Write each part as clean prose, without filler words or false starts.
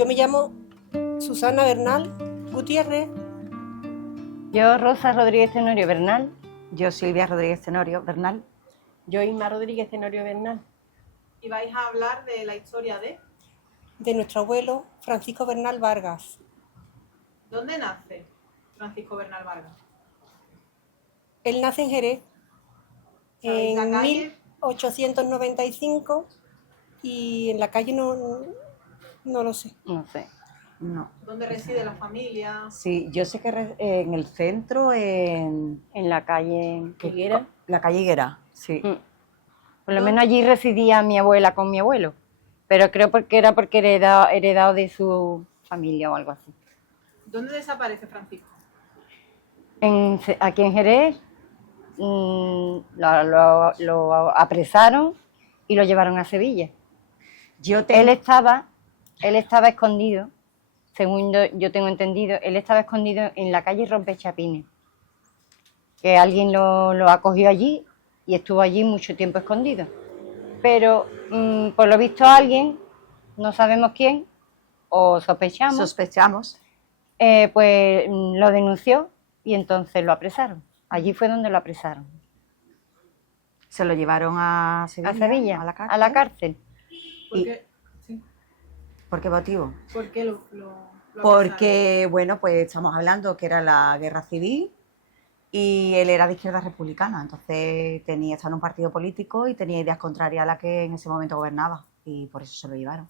Yo me llamo Susana Bernal Gutiérrez. Yo, Rosa Rodríguez Tenorio Bernal. Yo, Silvia Rodríguez Tenorio Bernal. Yo, Inma Rodríguez Tenorio Bernal. Y vais a hablar de la historia de nuestro abuelo Francisco Bernal Vargas. ¿Dónde nace Francisco Bernal Vargas? Él nace en Jerez ¿Sabéis la en calle? 1895 y en la calle no lo sé. No sé. No. ¿Dónde reside la familia? Sí, yo sé que en el centro, En la calle Higuera. la calle Higuera, sí. Por lo menos allí residía mi abuela con mi abuelo. Pero creo porque era porque heredado de su familia o algo así. ¿Dónde desaparece Francisco? Aquí en Jerez lo apresaron y lo llevaron a Sevilla. Él estaba escondido, según yo tengo entendido, él estaba escondido en la calle Rompechapines, que alguien lo acogió allí y estuvo allí mucho tiempo escondido. Pero por lo visto alguien, no sabemos quién, o sospechamos, pues lo denunció y entonces lo apresaron. Allí fue donde lo apresaron. Se lo llevaron a Sevilla, A la cárcel. ¿Por qué? Sí. ¿Por qué motivo? ¿Por qué lo Porque, bueno, pues estamos hablando que era la guerra civil y él era de izquierda republicana, entonces estaba en un partido político y tenía ideas contrarias a la que en ese momento gobernaba y por eso se lo llevaron.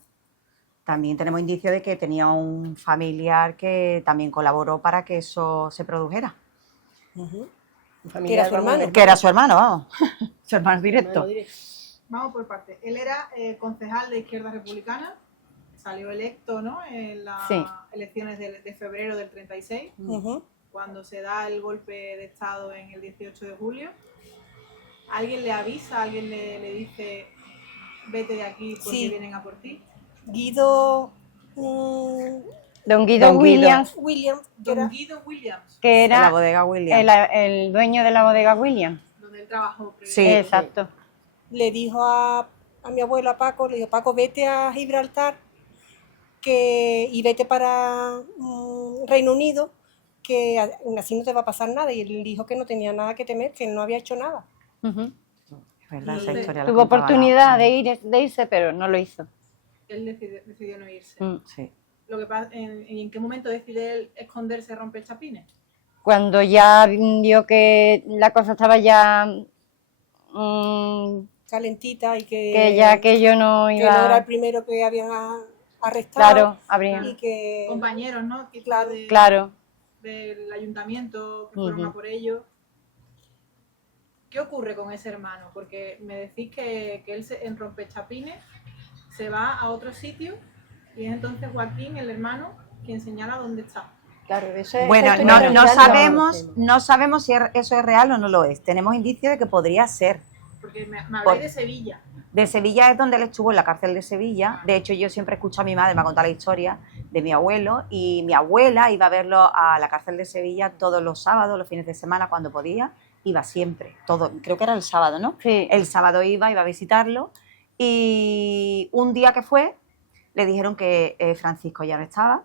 También tenemos indicios de que tenía un familiar que también colaboró para que eso se produjera. Que era su hermano. Que era su hermano, vamos. Su hermano directo. Vamos por partes. Él era concejal de Izquierda Republicana, salió electo, ¿no?, en las Sí. elecciones de febrero del 36, Ujú. cuando se da el golpe de Estado en el 18 de julio. ¿Alguien le avisa, alguien le dice, vete de aquí porque Sí. vienen a por ti? Guido Don Guido Williams, Williams, que Don era Guido Williams, que En la era bodega William. el dueño de la bodega Williams. donde él trabajó previamente. Sí. Exacto. le dijo a mi abuelo, a Paco, le dijo, Paco, vete a Gibraltar y vete para Reino Unido, que así no te va a pasar nada. Y él dijo que no tenía nada que temer, que él no había hecho nada. Ujú. Es verdad, esa Y historia la Tuvo contaba oportunidad la- de irse, pero no lo hizo. Él decidió no irse. Sí. Lo que pasa, ¿en qué momento decide él esconderse, romper chapines? Cuando ya vio que la cosa estaba ya Calentita y que ya aquello no que no era iba. el primero que habían arrestado. Claro, habría. Y que Compañeros, ¿no? Quizá Claro. Claro. del ayuntamiento que fueron Ujú. a por ellos. ¿Qué ocurre con ese hermano? Porque me decís que él en Rompechapines se va a otro sitio y es entonces Joaquín, el hermano, quien señala dónde está. Claro, Bueno, no sabemos si eso es real o no lo es. Tenemos indicios de que podría ser. Porque me habláis de Sevilla. De Sevilla es donde él estuvo, en la cárcel de Sevilla. De hecho, yo siempre escucho a mi madre, me ha contado la historia de mi abuelo, y mi abuela iba a verlo a la cárcel de Sevilla todos los sábados, los fines de semana, cuando podía, iba siempre, creo que era el sábado, ¿no? Sí. El sábado iba a visitarlo, y un día que fue, le dijeron que Francisco ya no estaba,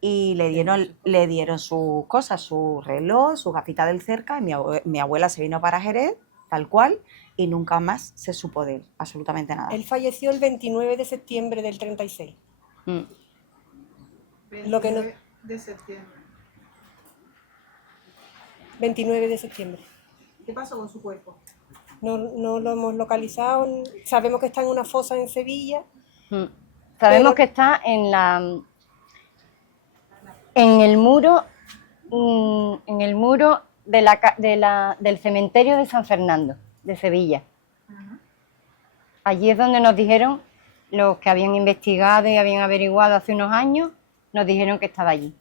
y le dieron sus cosas, su reloj, su gafita del cerca, y mi abuela se vino para Jerez, tal cual, y nunca más se supo de él, absolutamente nada. él falleció el 29 de septiembre del 36. Lo que no- 29 de septiembre. 29 de septiembre. ¿Qué pasó con su cuerpo? No lo hemos localizado. Sabemos que está en una fosa en Sevilla. Sabemos Pero- que está en el muro del cementerio de San Fernando, de Sevilla. Ajá. Allí es donde nos dijeron, los que habían investigado y habían averiguado hace unos años, nos dijeron que estaba allí.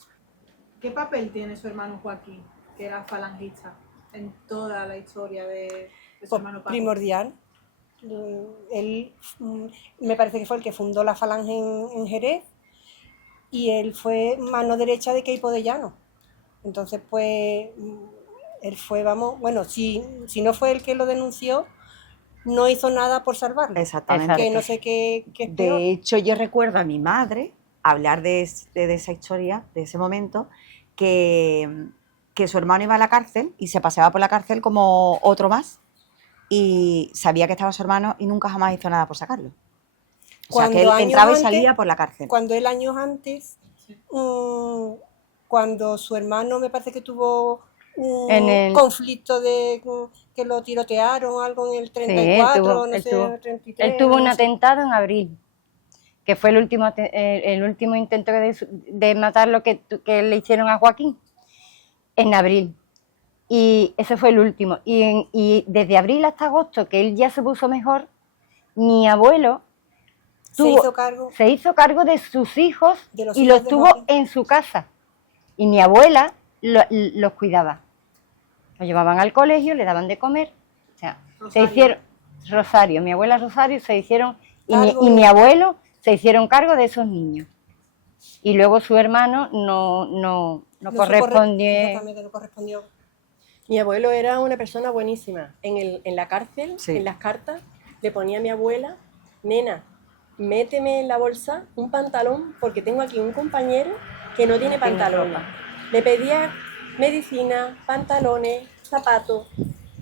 ¿Qué papel tiene su hermano Joaquín, que era falangista, en toda la historia de su hermano Paco? Primordial. Él me parece que fue el que fundó la Falange en Jerez y él fue mano derecha de Queipo de Llano. Entonces, pues, él fue, bueno, si no fue el que lo denunció, no hizo nada por salvarlo. Exactamente. Que no sé qué es peor. De hecho, yo recuerdo a mi madre hablar de esa historia, de ese momento, que su hermano iba a la cárcel y se paseaba por la cárcel como otro más y sabía que estaba su hermano y nunca jamás hizo nada por sacarlo. O sea, que él entraba y salía por la cárcel. Cuando él años antes, cuando su hermano me parece que tuvo un conflicto de que lo tirotearon o algo en el 34, no sé, 33. Él tuvo un no sé. atentado en abril, que fue el último intento de matarlo que le hicieron a Joaquín, en abril. Y ese fue el último. Y desde abril hasta agosto, que él ya se puso mejor, mi abuelo se hizo cargo de sus hijos y los tuvo en su casa. Y mi abuela los cuidaba. Los llevaban al colegio, le daban de comer. O sea, se hicieron Rosario, mi abuela Rosario se hicieron, y mi abuelo se hicieron cargo de esos niños. Y luego su hermano no correspondió. Mi abuelo era una persona buenísima. En la cárcel, en las cartas, le ponía a mi abuela, nena, méteme en la bolsa un pantalón porque tengo aquí un compañero que no tiene pantalones. Le pedía medicina, pantalones, zapatos,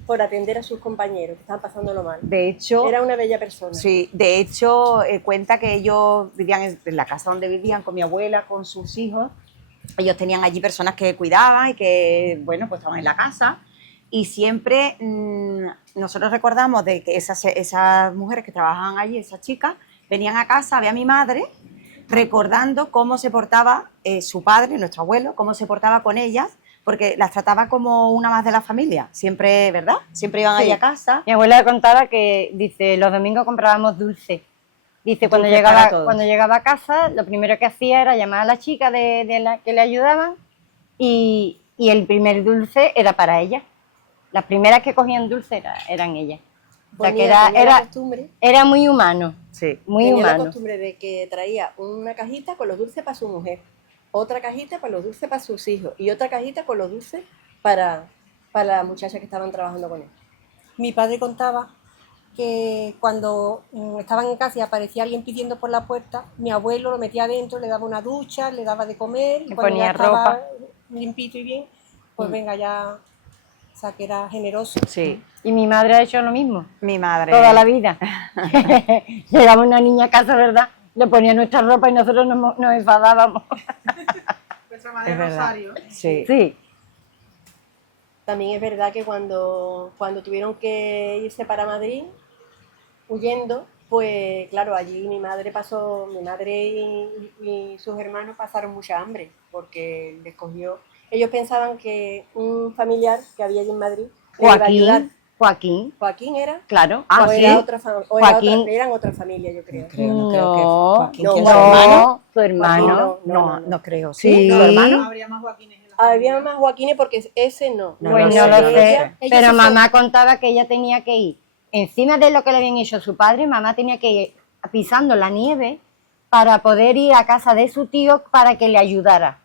por atender a sus compañeros que estaban pasándolo mal. De hecho, era una bella persona. Sí, de hecho, cuenta que ellos vivían en la casa donde vivían con mi abuela, con sus hijos. Ellos tenían allí personas que cuidaban y que, bueno, pues estaban en la casa. Y siempre nosotros recordamos de que esas mujeres que trabajaban allí, esas chicas, venían a casa, había mi madre, recordando cómo se portaba su padre, nuestro abuelo, cómo se portaba con ellas, porque las trataba como una más de la familia, siempre, ¿verdad? Siempre iban allí a casa. Mi abuela contaba que, dice, los domingos comprábamos dulce. Dice, cuando llegaba a casa, lo primero que hacía era llamar a la chica que le ayudaban y el primer dulce era para ella. Las primeras que cogían dulce eran ellas. O sea, que era muy humano. Sí. Muy tenía humano. la costumbre de que traía una cajita con los dulces para su mujer, otra cajita para los dulces para sus hijos y otra cajita con los dulces para las muchachas que estaban trabajando con él. Mi padre contaba que cuando estaban en casa y aparecía alguien pidiendo por la puerta, mi abuelo lo metía adentro, le daba una ducha, le daba de comer, y cuando ponía ya estaba ropa limpito y bien, pues venga ya, o sea que era generoso. Sí. Y mi madre ha hecho lo mismo. Mi madre. Toda la vida. Llegaba una niña a casa, ¿verdad? Le ponía nuestra ropa y nosotros nos enfadábamos. Nuestra madre Rosario. Sí. Sí. También es verdad que cuando tuvieron que irse para Madrid, huyendo, pues claro, allí mi madre y sus hermanos pasaron mucha hambre, porque les cogió. Ellos pensaban que un familiar que había allí en Madrid le iba a ayudar. ¿Joaquín era? Claro. Eran otra familia, yo creo. Su hermano. No creo. Sí. ¿Su hermano? Habría más Joaquines en la Había más Joaquines porque ese no. Pues no lo sé. Pero mamá contaba que ella tenía que ir encima de lo que le habían hecho a su padre. Mamá tenía que ir pisando la nieve para poder ir a casa de su tío para que le ayudara.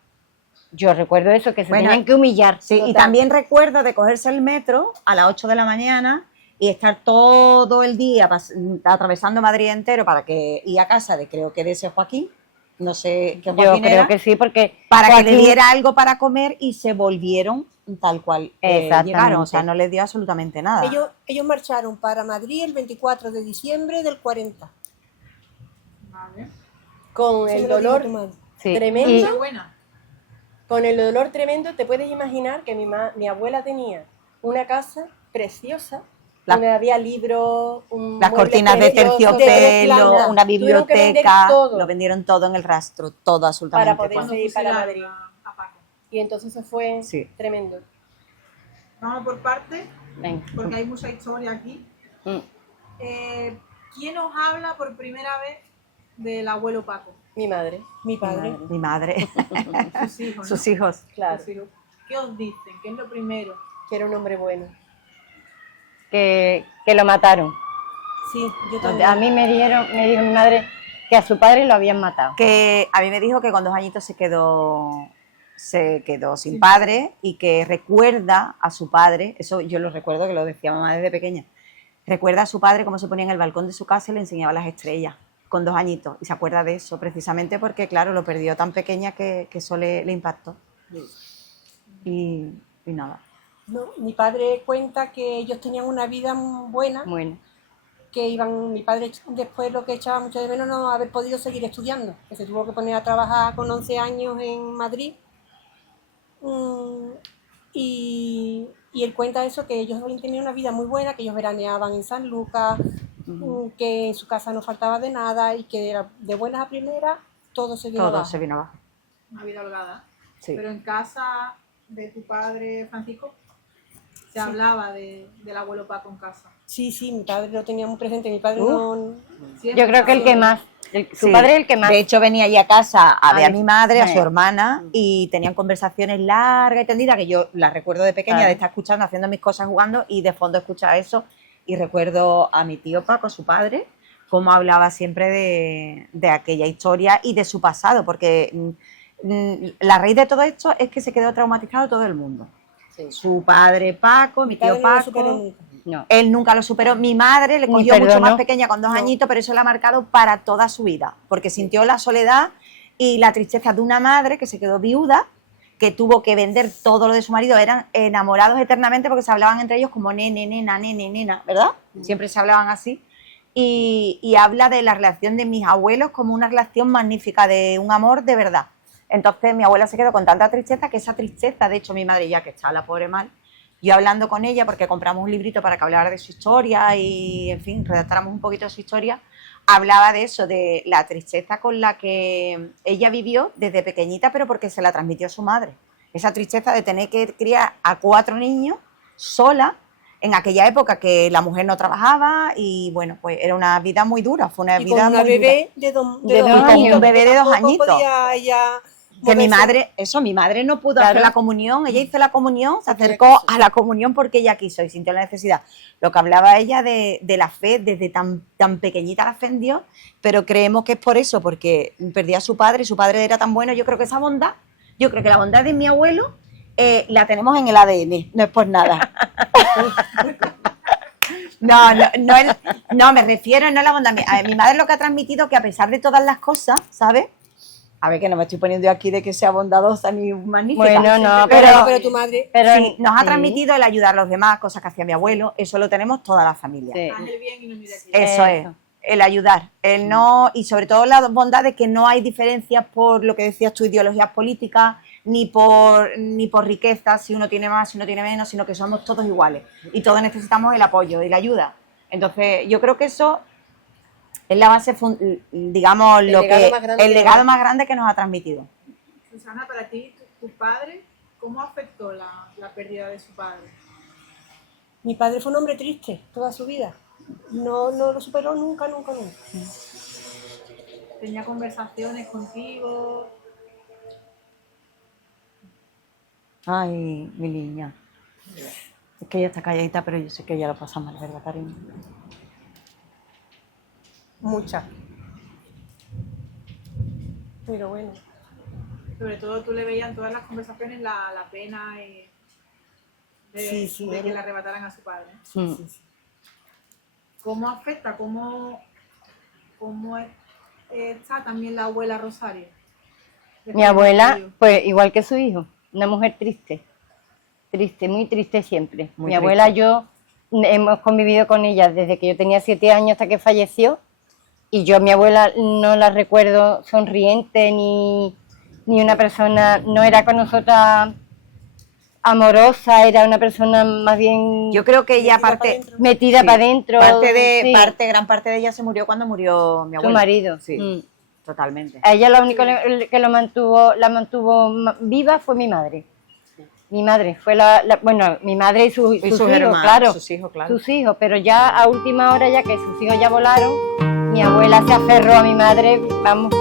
Yo recuerdo eso, que se tenían que humillar. Sí, y también recuerdo de cogerse el metro a las 8 de la mañana y estar todo el día atravesando Madrid entero para que ir a casa creo que de ese Joaquín, no sé qué Joaquín Yo creo que sí, porque para Joaquín, que le diera algo para comer y se volvieron tal cual llegaron, o sea, no les dio absolutamente nada. Ellos marcharon para Madrid el 24 de diciembre del 40. Vale. Con el dolor tremendo. Muy buena. Con el dolor tremendo, te puedes imaginar que mi abuela tenía una casa preciosa, donde había libros, las cortinas de terciopelo, una biblioteca, lo vendieron todo en el rastro, todo absolutamente. Para poder ir para Madrid. Y entonces eso fue tremendo. Vamos por partes, porque hay mucha historia aquí. ¿Quién os habla por primera vez del abuelo Paco? Mi madre. Mi padre. Mi madre. Sus hijos, ¿no? Sus hijos. Claro. ¿Qué os dicen? ¿Qué es lo primero? Que era un hombre bueno. Que lo mataron. Sí, yo también. A mí me dijo mi madre que a su padre lo habían matado. Que a mí me dijo que con 2 añitos se quedó sin padre y que recuerda a su padre, eso yo lo recuerdo que lo decía mamá desde pequeña, recuerda a su padre cómo se ponía en el balcón de su casa y le enseñaba las estrellas. con 2 añitos. Y se acuerda de eso precisamente porque, claro, lo perdió tan pequeña que eso le impactó. Y nada. No, mi padre cuenta que ellos tenían una vida buena, Bueno, que iban, mi padre después lo que echaba mucho de menos no haber podido seguir estudiando, que se tuvo que poner a trabajar con 11 años en Madrid. Y él cuenta eso, que ellos tenían una vida muy buena, que ellos veraneaban en San Lucas, que en su casa no faltaba de nada y que era de buenas a primeras todo se vino Todo abajo. se vino abajo. Una vida holgada. Sí. Pero en casa de tu padre Francisco se hablaba del abuelo Paco en casa. Sí, mi padre lo tenía muy presente, mi padre no... Siempre yo creo que el que más, su Sí. padre es el que más. De hecho, venía allí a casa a ver a Ay, mi madre, a su ay. hermana, y tenían conversaciones largas y tendidas, que yo las recuerdo de pequeña, Claro. de estar escuchando, haciendo mis cosas, jugando, y de fondo escuchar eso. Y recuerdo a mi tío Paco, su padre, cómo hablaba siempre de aquella historia y de su pasado, porque la raíz de todo esto es que se quedó traumatizado todo el mundo. Su padre Paco, mi tío padre no lo Paco... superó nunca. No. Él nunca lo superó. Mi madre le Ni cogió mucho perdonó. más pequeña, con 2 añitos, pero eso la ha marcado para toda su vida, porque sintió la soledad y la tristeza de una madre que se quedó viuda, que tuvo que vender todo lo de su marido. Eran enamorados eternamente porque se hablaban entre ellos como nene, nena, ¿verdad? Siempre se hablaban así. Y habla de la relación de mis abuelos como una relación magnífica, de un amor de verdad. Entonces mi abuela se quedó con tanta tristeza que esa tristeza, de hecho mi madre ya que está la pobre mal, yo hablando con ella porque compramos un librito para que hablara de su historia y en fin, redactáramos un poquito de su historia, hablaba de eso, de la tristeza con la que ella vivió desde pequeñita, pero porque se la transmitió a su madre. Esa tristeza de tener que criar a 4 niños sola en aquella época que la mujer no trabajaba y bueno, pues era una vida muy dura, fue una Y vida con una muy bebé de dos dos años. Un bebé de 2 Tampoco añitos. podía ella Que mi moverse. madre, mi madre no pudo Claro. hacer la comunión, ella hizo la comunión, se acercó a la comunión porque ella quiso y sintió la necesidad. Lo que hablaba ella de la fe, desde tan pequeñita la fe en Dios, pero creemos que es por eso, porque perdía a su padre era tan bueno. Yo creo que esa bondad, yo creo que la bondad de mi abuelo la tenemos en el ADN, no es por nada. No, me refiero, no a la bondad. A mi madre lo que ha transmitido, que a pesar de todas las cosas, ¿sabes? A ver, que no me estoy poniendo yo aquí de que sea bondadosa ni magnífica. Bueno, no, Pero tu madre... pero Sí, nos ha sí, transmitido el ayudar a los demás, cosas que hacía mi abuelo, eso lo tenemos toda la familia. sí. Haz el bien y no mires aquí. Eso es, el ayudar, el no, y sobre todo la bondad de que no hay diferencias por lo que decías tú, ideologías políticas, ni por riqueza, si uno tiene más, si uno tiene menos, sino que somos todos iguales y todos necesitamos el apoyo y la ayuda. Entonces, yo creo que eso es la base, digamos, El legado más grande que nos ha transmitido. Susana, para ti, tu padre, ¿cómo afectó la pérdida de su padre? Mi padre fue un hombre triste toda su vida. No lo superó nunca. ¿Tenía conversaciones contigo? Ay, mi niña. Es que ella está calladita, pero yo sé que ella lo pasa mal, ¿verdad, cariño? Muchas. Pero bueno. Sobre todo tú le veías en todas las conversaciones la pena de Sí, que le arrebataran a su padre. Mm. ¿Cómo afecta? ¿Cómo está también la abuela Rosario? Mi abuela, pues igual que su hijo, una mujer triste, muy triste siempre. Muy Mi abuela, triste. yo hemos convivido con ella desde que yo tenía 7 años hasta que falleció, y yo a mi abuela no la recuerdo sonriente ni una persona, no era con nosotras amorosa, era una persona más bien Yo creo que ella, metida sí, para adentro. sí. gran parte de ella se murió cuando murió mi Su abuelo. marido. Sí, Mm. totalmente. A ella lo único que la mantuvo viva fue mi madre. Mi madre fue bueno, mi madre y sus hijos, hermanos, claro. sus hijos, claro. Sus hijos, pero ya a última hora, ya que sus hijos ya volaron, mi abuela se aferró a mi madre, vamos,